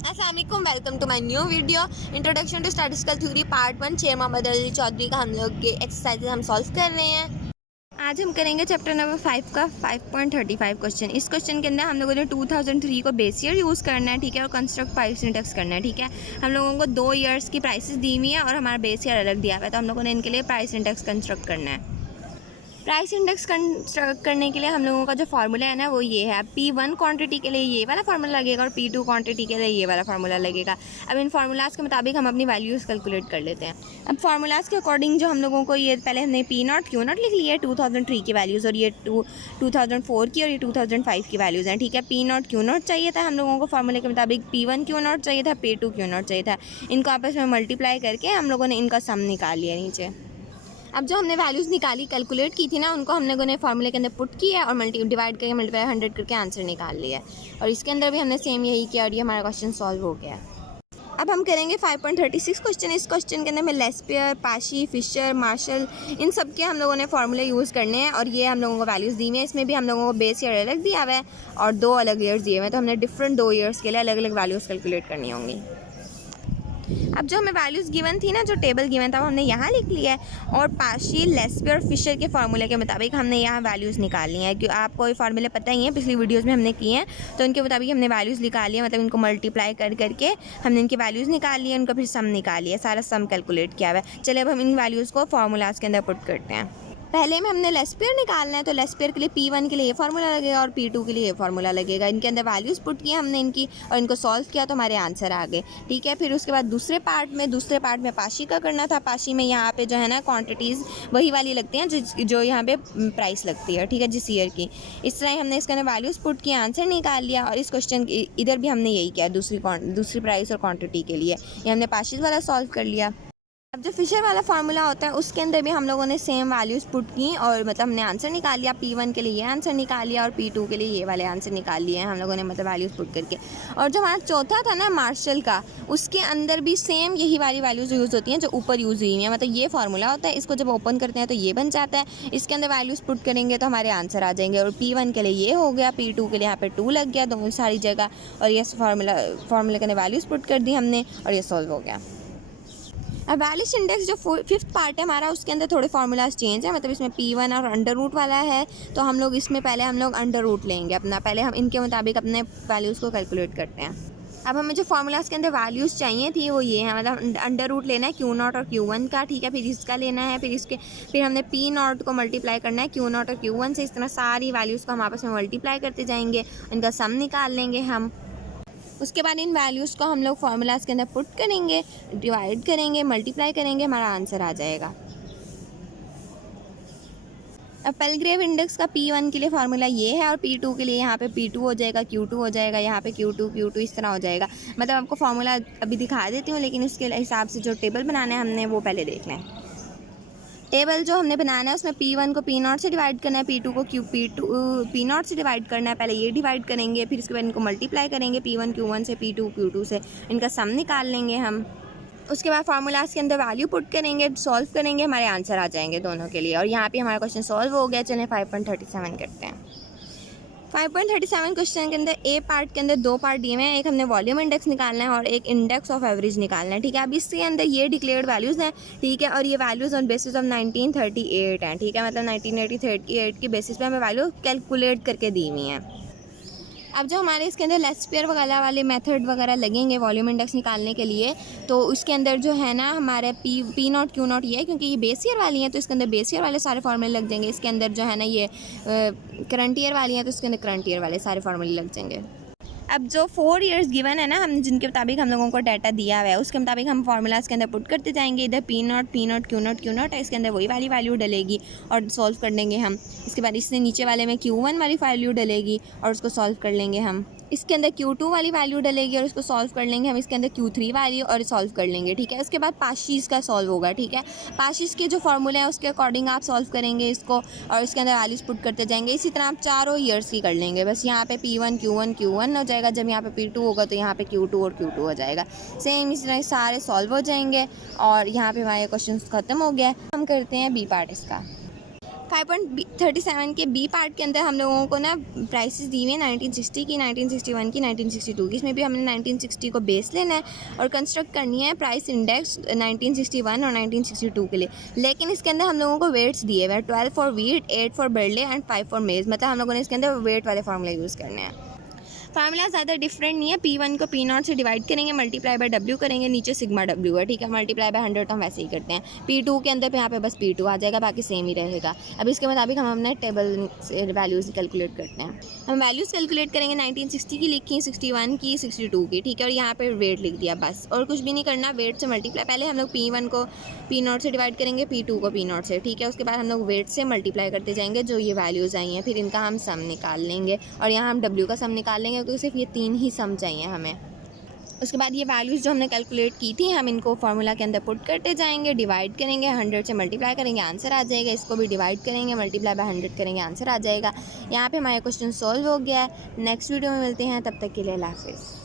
अस्सलामुअलैकुम, welcome to my new video introduction to statistical theory part 1। Sher Mohammad Ali Chaudhary का हम लोग के एक्सरसाइजेज हम सॉल्व कर रहे हैं। आज हम करेंगे चैप्टर नंबर 5 का 5.35 क्वेश्चन। इस क्वेश्चन के अंदर हम लोगों ने 2003 को बेस ईयर यूज़ करना है, ठीक है, और कंस्ट्रक्ट प्राइस इंडेक्स करना है, ठीक है। हम लोगों को 2 ईयर्स की प्राइसेस दी हुई है और हमारा बेस ईयर अलग दिया हुआ है, तो हम लोगों ने इनके लिए प्राइस इंडेक्स कंस्ट्रक्ट करना है। प्राइस इंडेक्स कंस्ट्रक्ट करने के लिए हम लोगों का जो फार्मूला है ना वो ये है। P1 क्वांटिटी के लिए ये वाला फार्मूला लगेगा और P2 क्वांटिटी के लिए ये वाला फार्मूला लगेगा। अब इन फार्मूलाज के मुताबिक हम अपनी वैल्यूज़ कैलकुलेट कर लेते हैं। अब फार्मूलाज के अकॉर्डिंग जो हम लोगों को ये पहले हमने P0 Q0 लिख लिया है 2003 की वैल्यूज़, और ये 2004 की और ये 2005 की वैल्यूज़ हैं, ठीक है। P0 Q0 चाहिए था हम लोगों को फार्मूले के मुताबिक, P1 Q0 चाहिए था, P2 Q0 चाहिए था। इनको आपस में मल्टीप्लाई करके हम लोगों ने इनका सम निकाल लिया नीचे। अब जो हमने वैल्यूज़ निकाली कैलकुलेट की थी ना, उनको हम लोगों ने फार्मूले के अंदर पुट किया और डिवाइड करके मल्टीप्लाई 100 करके आंसर निकाल लिया है। और इसके अंदर भी हमने सेम यही किया और ये हमारा क्वेश्चन सॉल्व हो गया। अब हम करेंगे 5.36 क्वेश्चन। इस क्वेश्चन के अंदर में लेस्पियर, पाशी, फिशर, मार्शल, इन सब के हम लोगों ने फार्मूले यूज़ करने हैं और ये हम लोगों को वैल्यूज़ दी हुई है। इसमें भी हम लोगों को बेस ईयर अलग दिया हुआ है और 2 अलग ईयर्स दिए हुए हैं, तो हमने डिफरेंट 2 ईयर्स के लिए अलग अलग वैल्यूज़ कैलकुलेट करनी होंगी। अब जो हमें वैल्यूज़ गिवन थी ना, जो टेबल गिवन था वो हमने यहाँ लिख लिया है और पाशी, लेस्पी और फिशर के फार्मूले के मुताबिक हमने यहाँ वैल्यूज़ निकाल ली हैं। क्योंकि आपको ये फार्मूले पता ही है, पिछली वीडियोस में हमने किए हैं, तो उनके मुताबिक हमने वैल्यूज़ निकाल लिया, मतलब इनको मल्टीप्लाई करके हमने इनकी वैल्यूज़ निकाल ली है, उनका फिर सम निकाल लिया, सारा सम कैलकुलेट किया हुआ है। चलिए अब हम इन वैल्यूज़ को फार्मूलाज के अंदर पुट करते हैं। पहले में हमने लेस्पियर निकालना है, तो लेस्पियर के लिए P1 के लिए ये फार्मूला लगेगा और P2 के लिए ये फार्मूला लगेगा। इनके अंदर वैल्यूज़ पुट किया हमने इनकी और इनको सॉल्व किया तो हमारे आंसर आ गए, ठीक है। फिर उसके बाद दूसरे पार्ट में पाशी का करना था। पाशी में यहाँ पे जो है ना क्वांटिटीज़ वही वाली लगती हैं जो यहाँ पे प्राइस लगती है, ठीक है, जिस ईयर की। इस तरह हमने इसके अंदर वैल्यूज़ पुट किया, आंसर निकाल लिया। और इस क्वेश्चन इधर भी हमने यही किया, दूसरी प्राइस और क्वान्टिटी के लिए ये हमने पाशीज़ वाला सॉल्व कर लिया। अब जो फिशर वाला फार्मूला होता है उसके अंदर भी हम लोगों ने सेम वैल्यूज़ पुट की और मतलब हमने आंसर निकाल लिया। P1 के लिए ये आंसर निकाल लिया और P2 के लिए ये वाले आंसर निकाल लिए हैं हम लोगों ने, मतलब वैल्यूज़ पुट करके। और जो हमारा चौथा था ना मार्शल का, उसके अंदर भी सेम यही वाली वैल्यूज़ यूज़ होती हैं जो ऊपर यूज़ हुई हैं। मतलब ये फार्मूला होता है, इसको जब ओपन करते हैं तो ये बन जाता है, इसके अंदर वैल्यूज़ पुट करेंगे तो हमारे आंसर आ जाएंगे। और P1 के लिए ये हो गया, P2 के लिए यहाँ पर 2 लग गया दोनों सारी जगह, और ये फार्मूले के अंदर वैल्यूज़ पुट कर दी हमने और ये सॉल्व हो गया। अब वैल्यूज़ इंडेक्स जो 5th पार्ट है हमारा, उसके अंदर थोड़े फार्मूलाज चेंज है। मतलब इसमें P1 और अंडर रूट वाला है, तो हम लोग इसमें पहले हम लोग अंडर रूट लेंगे अपना, पहले हम इनके मुताबिक अपने वैल्यूज़ को कैलकुलेट करते हैं। अब हमें जो फार्मूलाज के अंदर वैल्यूज़ चाहिए थी वो ये है, मतलब अंडर रूट लेना है Q0 और Q1 का, ठीक है। फिर इसका लेना है, फिर हमने P0 को मल्टीप्लाई करना है Q0 और Q1 से। इस तरह सारी वैल्यूज़ को हम आपस में मल्टीप्लाई करते जाएंगे, इनका सम निकाल लेंगे हम। उसके बाद इन वैल्यूज़ को हम लोग फार्मूलाज के अंदर पुट करेंगे, डिवाइड करेंगे, मल्टीप्लाई करेंगे, हमारा आंसर आ जाएगा। अब पेलग्रेव इंडेक्स का P1 के लिए फार्मूला ये है और P2 के लिए यहाँ पे P2 हो जाएगा, Q2 हो जाएगा, यहाँ पे Q2 इस तरह हो जाएगा। मतलब आपको फार्मूला अभी दिखा देती हूँ, लेकिन उसके हिसाब से जो टेबल बनाना है हमने वो पहले देखना है। टेबल जो हमने बनाना है उसमें P1 को P0 से डिवाइड करना है, P2 को P0 से डिवाइड करना है। पहले ये डिवाइड करेंगे, फिर इसके बाद इनको मल्टीप्लाई करेंगे P1 Q1 से, P2 Q2 से, इनका सम निकाल लेंगे हम। उसके बाद फार्मूलाज के अंदर वैल्यू पुट करेंगे, सॉल्व करेंगे, हमारे आंसर आ जाएंगे दोनों के लिए। और यहाँ पे हमारा क्वेश्चन सॉल्व हो गया। चलें 5.37 करते हैं। 5.37 क्वेश्चन के अंदर ए पार्ट के अंदर 2 पार्ट दिए हुए हैं। एक हमने वॉल्यूम इंडेक्स निकालना है और एक इंडेक्स ऑफ एवरेज निकालना है, ठीक है। अब इसके अंदर ये डिक्लेयर्ड वैल्यूज़ हैं, ठीक है, और ये वैल्यूज़ ऑन बेसिस ऑफ 1938 हैं, ठीक है। मतलब 1938 की बेसिस पे हमें वैल्यू कैलकुलेट करके दी हुई हैं। अब जो हमारे इसके अंदर लेस्पियर वगैरह वाले मेथड वगैरह लगेंगे वॉल्यूम इंडेक्स निकालने के लिए, तो उसके अंदर जो है ना हमारे P0 Q0 ये है, क्योंकि ये बेस ईयर वाली हैं तो इसके अंदर बेस ईयर वाले सारे फार्मूले लग जाएंगे। इसके अंदर जो है ना ये करंट ईयर वाली हैं तो इसके अंदर करंट ईयर वाले सारे फार्मूले लग जाएंगे। अब जो 4 इयर्स गिवन है ना, हम जिनके मुताबिक हम लोगों को डाटा दिया हुआ है उसके मुताबिक हम फार्मूलाज के अंदर पुट करते जाएंगे। इधर P0 Q0 है, इसके अंदर वही वाली वैल्यू डलेगी और सॉल्व कर लेंगे हम। इसके बाद इससे नीचे वाले में Q1 वाली वैल्यू डलेगी और उसको सॉल्व कर लेंगे हम। इसके अंदर Q2 वाली वैल्यू डलेगी और उसको सॉल्व कर लेंगे हम। इसके अंदर Q3 वाली और सॉल्व कर लेंगे, ठीक है। उसके बाद पाशीज़ का सॉल्व होगा, ठीक है। पाशीज़ के जो फार्मूले हैं उसके अकॉर्डिंग आप सॉल्व करेंगे इसको और इसके अंदर वैल्यूज़ पुट करते जाएंगे। इसी तरह आप चारों ईयर्स की कर लेंगे। बस यहाँ पे P1 Q1 हो जाएगा, जब यहाँ पे P2 होगा तो यहाँ पे Q2 और Q2 हो जाएगा। सेम इसी तरह सारे सॉल्व हो जाएंगे और यहाँ पे हमारे क्वेश्चन ख़त्म हो गया। हम करते हैं बी पार्ट इसका। 5.37 के बी पार्ट के अंदर हम लोगों को ना प्राइसेस दी हुई है 1960 की, 1961 की, 1962 की। इसमें भी हमने 1960 को बेस लेना है और कंस्ट्रक्ट करनी है प्राइस इंडेक्स 1961 और 1962 के लिए। लेकिन इसके अंदर हम लोगों को वेट्स दिए हुए हैं, 12 for wheat, 8 for barley and 5 for maize. मतलब हम लोगों ने इसके अंदर वेट वाले फार्मूला यूज़ करने हैं। फार्मूला ज़्यादा डिफरेंट नहीं है, P1 को P0 से डिवाइड करेंगे, मल्टीप्लाई बाय W करेंगे, नीचे सिग्मा W है, ठीक है, मल्टीप्लाई बाय 100 तो हम वैसे ही करते हैं। P2 के अंदर पे यहाँ पे बस P2 आ जाएगा, बाकी सेम ही रहेगा। अब इसके मुताबिक हम अपने टेबल से वैल्यूज़ कैलकुलेट करते हैं। हम वैल्यूज़ कैलकुलेट करेंगे, 1960 की लिखी, 61 की, 62 की, ठीक है, और यहाँ पर वेट लिख दिया बस, और कुछ भी नहीं करना। वेट से मल्टीप्लाई, पहले हम लोग P1 को P0 से डिवाइड करेंगे, P2 को P0 से, ठीक है, उसके बाद हम लोग वेट से मल्टीप्लाई करते जाएंगे जो ये वैल्यूज़ आई हैं, फिर इनका हम सम निकाल लेंगे, और यहाँ हम W का सम निकाल लेंगे क्योंकि सिर्फ ये 3 ही सम चाहिए हमें। उसके बाद ये वैल्यूज़ जो हमने कैलकुलेट की थी हम इनको फार्मूला के अंदर पुट करते जाएंगे, डिवाइड करेंगे, 100 से मल्टीप्लाई करेंगे, आंसर आ जाएगा। इसको भी डिवाइड करेंगे, मल्टीप्लाई बाय 100 करेंगे, आंसर आ जाएगा। यहाँ पे हमारा क्वेश्चन सॉल्व हो गया है। नेक्स्ट वीडियो में मिलते हैं, तब तक के लिए अल्लाह हाफ़िज़।